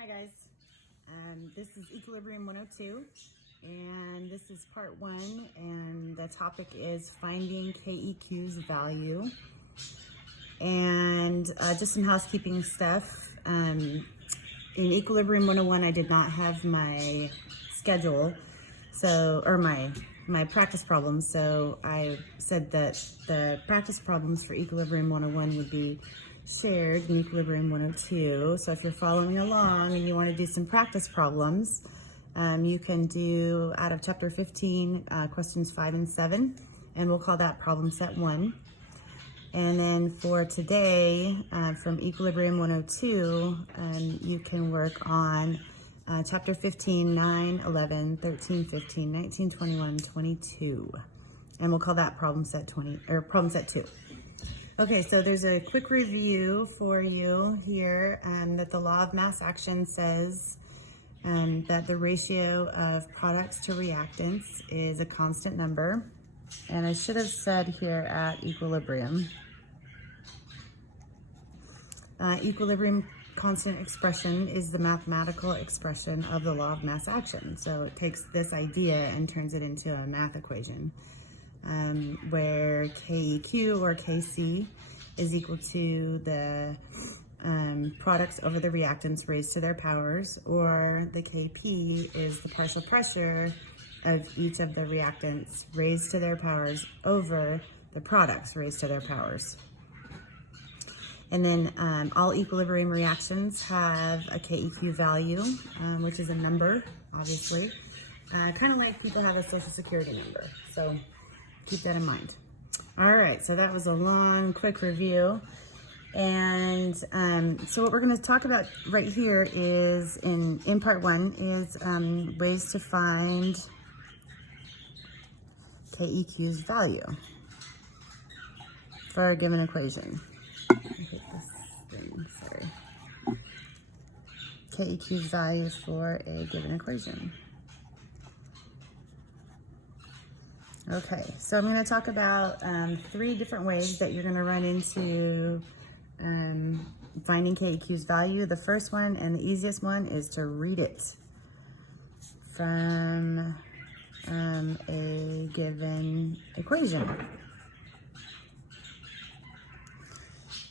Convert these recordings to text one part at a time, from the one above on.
Hi guys, this is Equilibrium 102 and this is part 1 and the topic is finding KEQ's value and just some housekeeping stuff. In Equilibrium 101 I did not have my schedule or my practice problems, so I said that the practice problems for Equilibrium 101 would be shared in Equilibrium 102. So if you're following along and you want to do some practice problems, you can do out of chapter 15 questions 5 and 7, and we'll call that problem set 1. And then for today, from Equilibrium 102, you can work on chapter 15, 9, 11, 13, 15, 19, 21, 22. And we'll call that problem set 20, or problem set 2. Okay, so there's a quick review for you here that the law of mass action says that the ratio of products to reactants is a constant number. And I should have said here at equilibrium. Equilibrium constant expression is the mathematical expression of the law of mass action. So it takes this idea and turns it into a math equation. Where KEQ or KC is equal to the products over the reactants raised to their powers, or the KP is the partial pressure of each of the reactants raised to their powers over the products raised to their powers. And then all equilibrium reactions have a KEQ value, which is a number, obviously. Kind of like people have a social security number. So keep that in mind. All right, so that was a long, quick review. And so what we're going to talk about right here is, in part 1, is ways to find KEQ's value for a given equation. I hate this thing, sorry. KEQ's value for a given equation. Okay, so I'm going to talk about 3 different ways that you're going to run into finding KEQ's value. The first one and the easiest one is to read it from a given equation.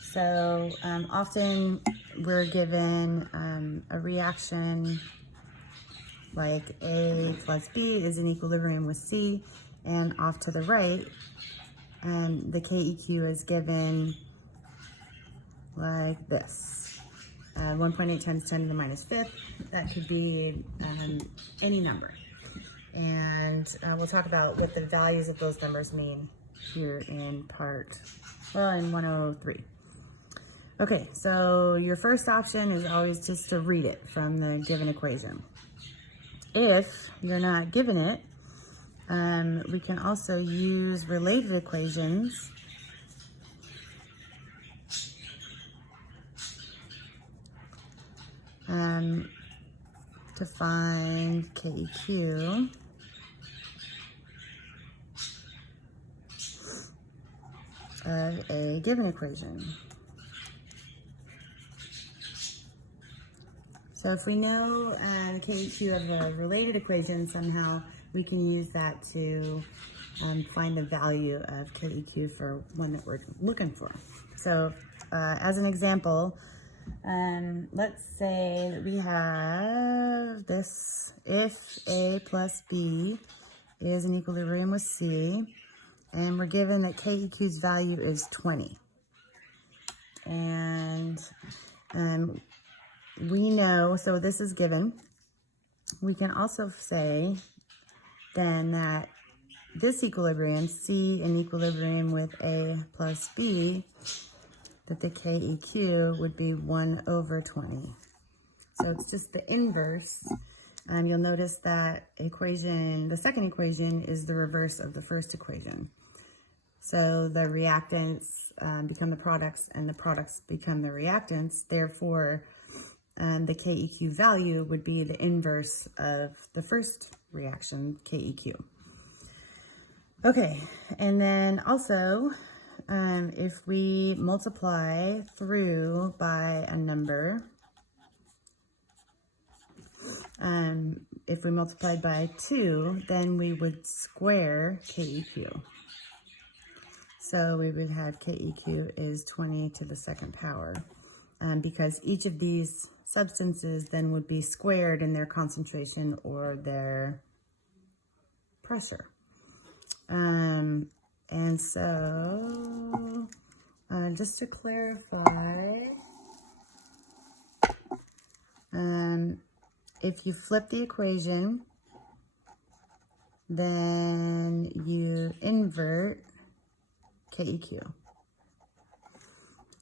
So often we're given a reaction like A plus B is in equilibrium with C, and off to the right, the KEQ is given like this, 1.8 times 10 to the minus 5th. That could be any number. And we'll talk about what the values of those numbers mean here in in 103. Okay, so your first option is always just to read it from the given equation. If you're not given it, we can also use related equations to find KEQ. Of a given equation. So if we know the KEQ of a related equation somehow, we can use that to find the value of KEQ for one that we're looking for. So as an example, let's say that we have this: if A plus B is in equilibrium with C, and we're given that KEQ's value is 20. And we know, so this is given. We can also say then that this equilibrium, C in equilibrium with A plus B, that the KEQ would be 1 over 20. So it's just the inverse. You'll notice that equation, the second equation, is the reverse of the first equation. So the reactants become the products, and the products become the reactants. Therefore, the KEQ value would be the inverse of the first reaction, KEQ. Okay, and then also, if we multiply through by a number, If we multiplied by 2, then we would square KEQ. So we would have KEQ is 20 to the second power, because each of these substances then would be squared in their concentration or their pressure. And so just to clarify, if you flip the equation, then you invert KEQ.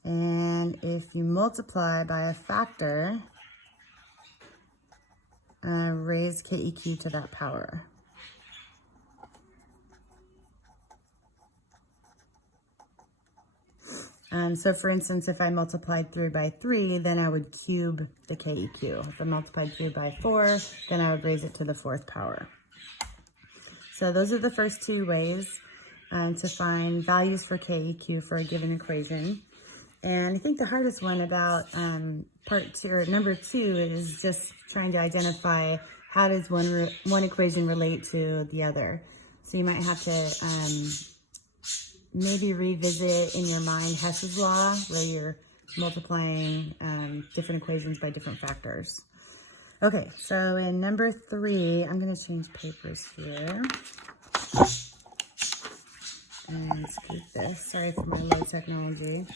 And if you multiply by a factor, raise KEQ to that power. So for instance, if I multiplied 3 by 3, then I would cube the KEQ. If I multiplied 3 by 4, then I would raise it to the 4th power. So those are the first two ways to find values for KEQ for a given equation. And I think the hardest one about part 2 or number 2 is just trying to identify how does one equation relate to the other. So you might have to maybe revisit in your mind Hess's law, where you're multiplying different equations by different factors. Okay, so in number 3, I'm going to change papers here. And scoop this. Sorry for my low technology.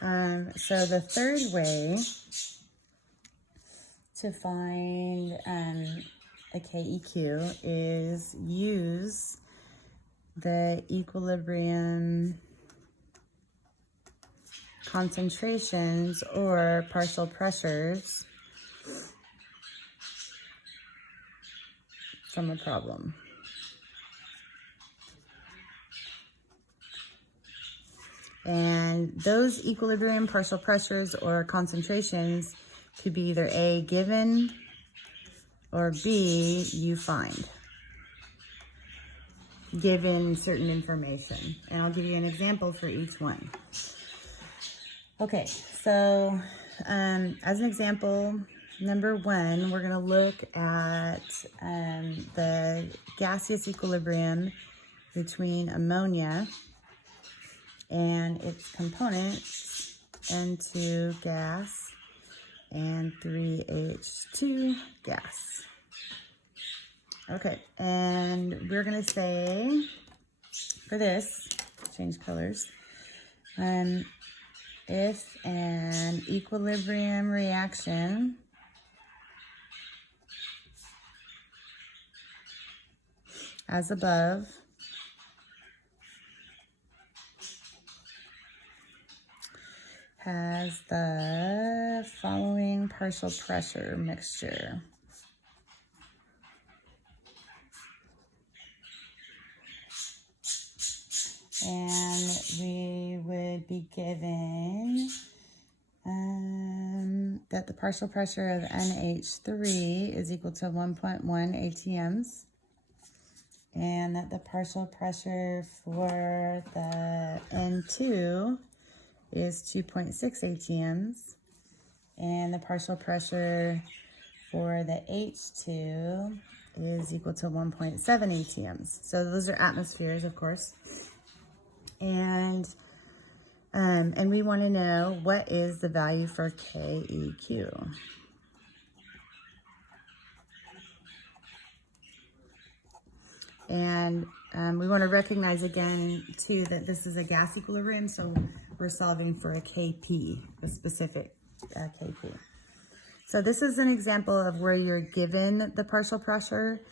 So the third way to find a KEQ is use the equilibrium concentrations or partial pressures from a problem. And those equilibrium partial pressures or concentrations could be either A, given, or B, you find, given certain information. And I'll give you an example for each one. Okay, so as an example, number 1, we're going to look at the gaseous equilibrium between ammonia and its components, N2 gas and 3H2 gas. Okay, and we're going to say, for this, change colors, if an equilibrium reaction as above has the following partial pressure mixture. And we would be given that the partial pressure of NH3 is equal to 1.1 ATMs. And that the partial pressure for the N2 is 2.6 ATMs. And the partial pressure for the H2 is equal to 1.7 ATMs. So those are atmospheres, of course. And we want to know what is the value for KEQ. And we want to recognize again, too, that this is a gas equilibrium, so we're solving for a KP, a specific KP. So this is an example of where you're given the partial pressure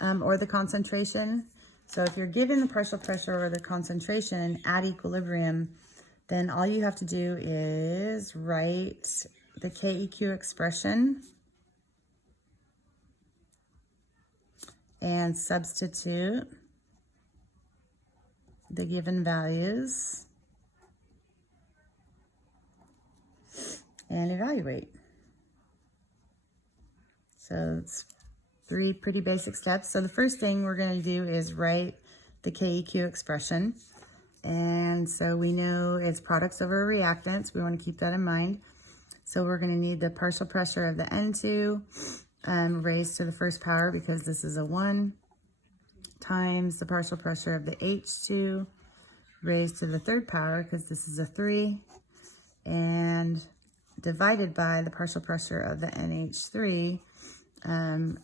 or the concentration. So if you're given the partial pressure or the concentration at equilibrium, then all you have to do is write the KEQ expression and substitute the given values and evaluate. So it's 3 pretty basic steps. So the first thing we're going to do is write the KEQ expression. And so we know it's products over reactants. We want to keep that in mind. So we're going to need the partial pressure of the N2 raised to the first power because this is a 1 times the partial pressure of the H2 raised to the third power because this is a 3 and divided by the partial pressure of the NH3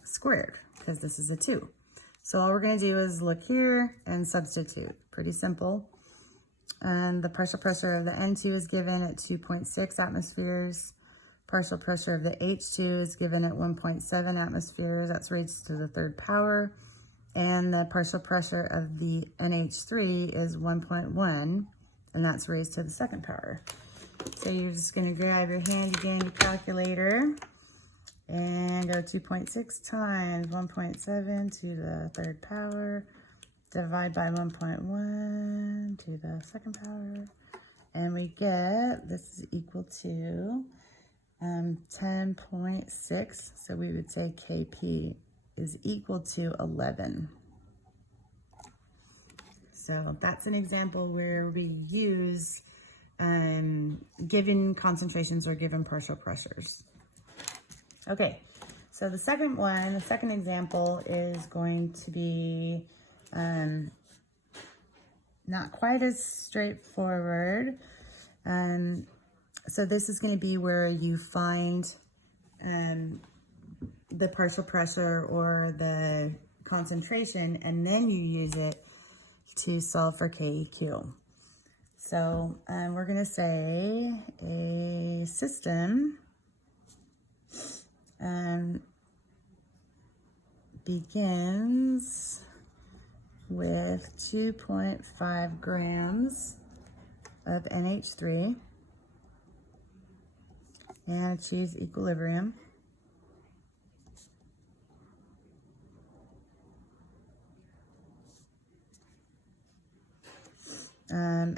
squared because this is a 2. So all we're going to do is look here and substitute. Pretty simple. And the partial pressure of the N2 is given at 2.6 atmospheres. Partial pressure of the H2 is given at 1.7 atmospheres. That's raised to the third power. And the partial pressure of the NH3 is 1.1, and that's raised to the second power. So you're just going to grab your handy dandy calculator and go 2.6 times 1.7 to the third power, divide by 1.1 to the second power, and we get this is equal to 10.6. So we would say Kp is equal to 11. So that's an example where we use given concentrations or given partial pressures. Okay, so the second example is going to be not quite as straightforward. So this is going to be where you find the partial pressure or the concentration, and then you use it to solve for KEQ. So we're going to say a system begins with 2.5 grams of NH3 and achieves equilibrium.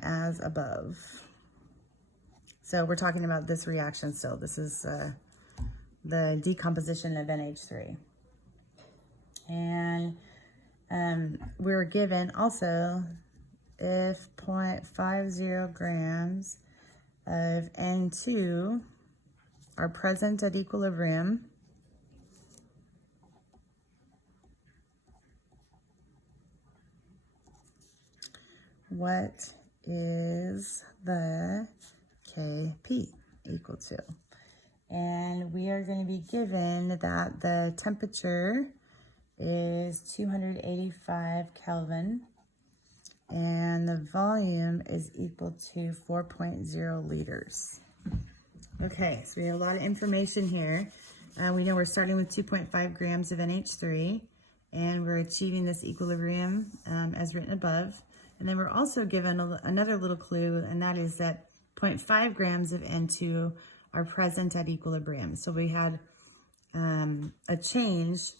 As above. So we're talking about this reaction still. This is the decomposition of NH3. And we're given also if 0.50 grams of N2 are present at equilibrium, what is the Kp equal to? And we are going to be given that the temperature is 285 Kelvin and the volume is equal to 4.0 liters. Okay, so we have a lot of information here. We know we're starting with 2.5 grams of NH3 and we're achieving this equilibrium as written above. And then we're also given another little clue, and that is that 0.5 grams of N2 are present at equilibrium. So we had a change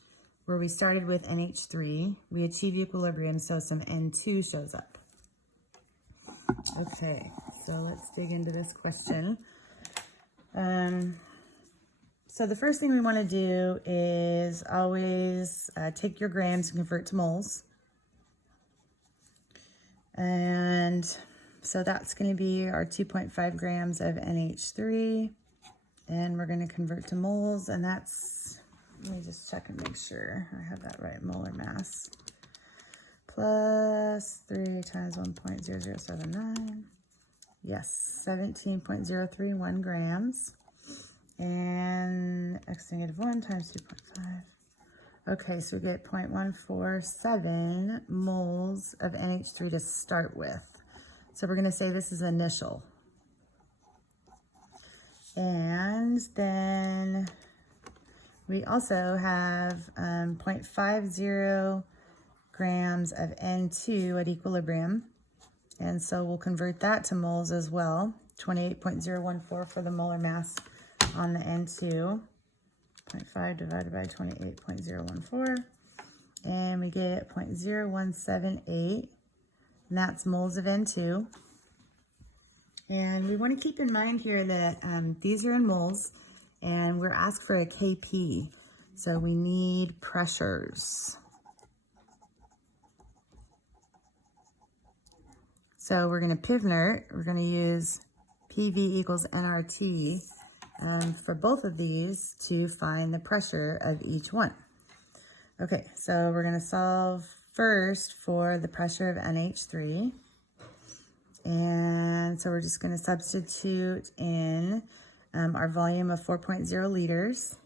where we started with NH3, we achieve equilibrium, so some N2 shows up. Okay, so let's dig into this question. So the first thing we want to do is always take your grams and convert to moles. And so that's going to be our 2.5 grams of NH3, and we're going to convert to moles, and that's, let me just check and make sure I have that right, molar mass, plus 3 times 1.0079, yes, 17.031 grams, and x negative 1 times 2.5. Okay, so we get 0.147 moles of NH3 to start with. So we're going to say this is initial. And then we also have 0.50 grams of N2 at equilibrium. And so we'll convert that to moles as well. 28.014 for the molar mass on the N2. 0.5 divided by 28.014, and we get 0.0178, and that's moles of N2. And we want to keep in mind here that these are in moles, and we're asked for a Kp, so we need pressures. So we're going to Pivnert, we're going to use PV equals nRT for both of these to find the pressure of each one. Okay, so we're going to solve first for the pressure of NH3. And so we're just going to substitute in our volume of 4.0 liters.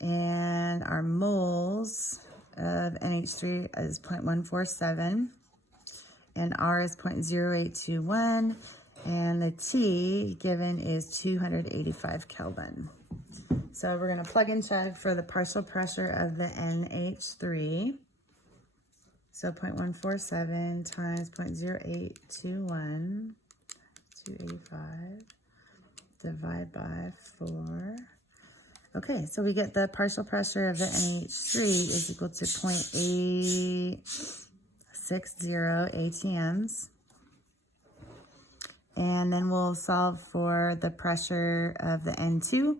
And our moles of NH3 is 0.147. And R is 0.0821. And the T given is 285 Kelvin. So we're going to plug and chug for the partial pressure of the NH3. So 0.147 times 0.0821, 285, divide by 4. Okay, so we get the partial pressure of the NH3 is equal to 0.860 ATMs. And then we'll solve for the pressure of the N2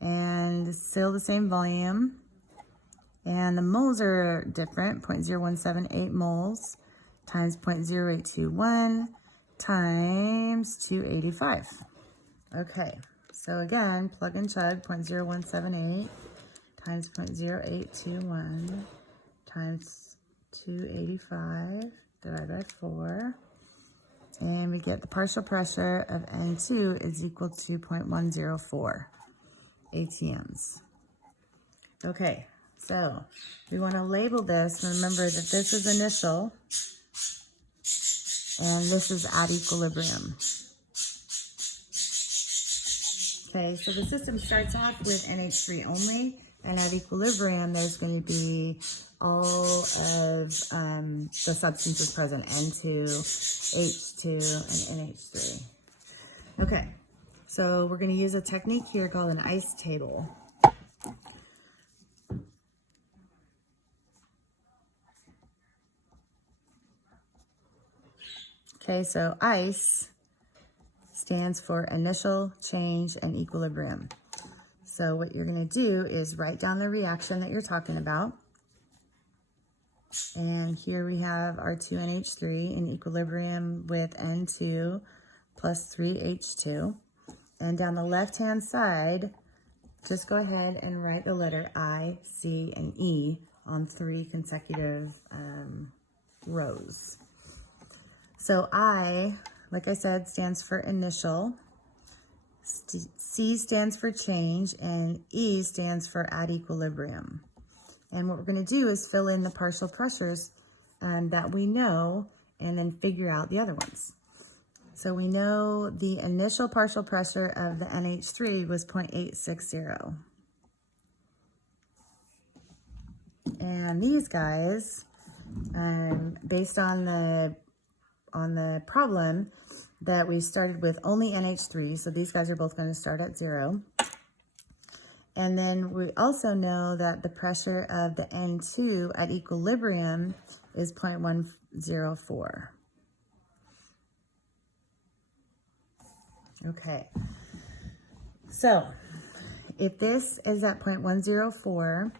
and still the same volume. And the moles are different, 0.0178 moles times 0.0821 times 285. Okay, so again, plug and chug, 0.0178 times 0.0821 times 285 divided by 4. And we get the partial pressure of N2 is equal to 0.104 ATMs. Okay. So we want to label this. Remember that this is initial and this is at equilibrium. Okay, so the system starts off with NH3 only, and at equilibrium there's going to be all of the substances present, N2, H2, and NH3. Okay, so we're going to use a technique here called an ice table. Okay, so ICE stands for initial, change, and equilibrium. So what you're going to do is write down the reaction that you're talking about. And here we have our 2NH3 in equilibrium with N2 plus 3H2. And down the left-hand side, just go ahead and write the letter I, C, and E on 3 consecutive rows. So I, like I said, stands for initial, C stands for change, and E stands for at equilibrium. And what we're going to do is fill in the partial pressures that we know and then figure out the other ones. So we know the initial partial pressure of the NH3 was 0.860. And these guys, based on the problem that we started with only NH3, so these guys are both going to start at 0. And then we also know that the pressure of the N2 at equilibrium is 0.104. Okay, so if this is at 0.104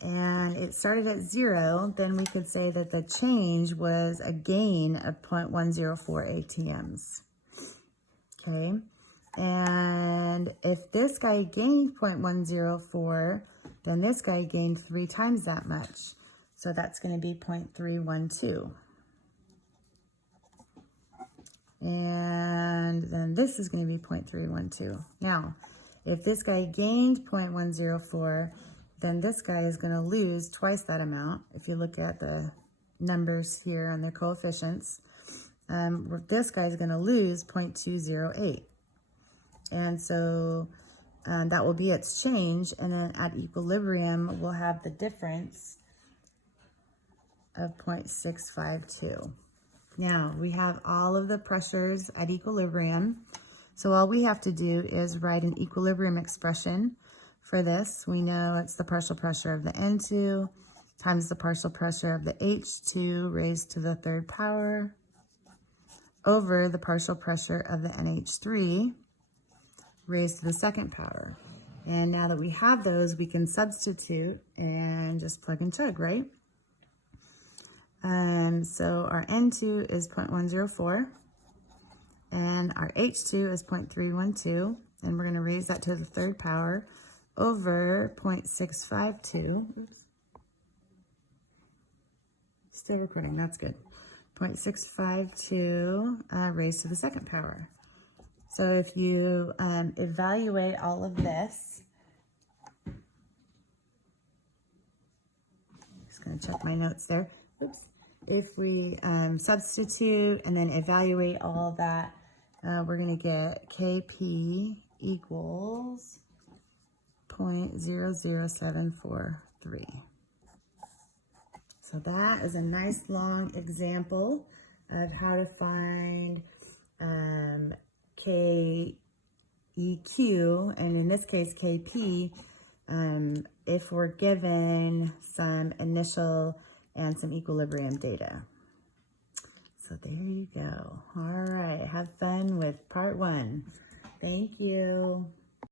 and it started at 0, then we could say that the change was a gain of 0.104 ATMs. Okay, and if this guy gained 0.104, then this guy gained 3 times that much. So that's going to be 0.312. And then this is going to be 0.312. Now, if this guy gained 0.104, then this guy is going to lose twice that amount. If you look at the numbers here on their coefficients, this guy is going to lose 0.208. And so that will be its change. And then at equilibrium, we'll have the difference of 0.652. Now, we have all of the pressures at equilibrium. So all we have to do is write an equilibrium expression for this. We know it's the partial pressure of the N2 times the partial pressure of the H2 raised to the 3rd power over the partial pressure of the NH3 raised to the 2nd power. And now that we have those, we can substitute and just plug and chug, right? So our N2 is 0.104 and our H2 is 0.312. and we're going to raise that to the third power over 0.652. Oops. Still recording, that's good. 0.652 raised to the second power. So if you evaluate all of this, just going to check my notes there. Oops. If we substitute and then evaluate all of that, we're going to get KP equals 0.00743. So that is a nice long example of how to find KEQ, and in this case KP, if we're given some initial and some equilibrium data. So there you go. All right, have fun with part 1. Thank you.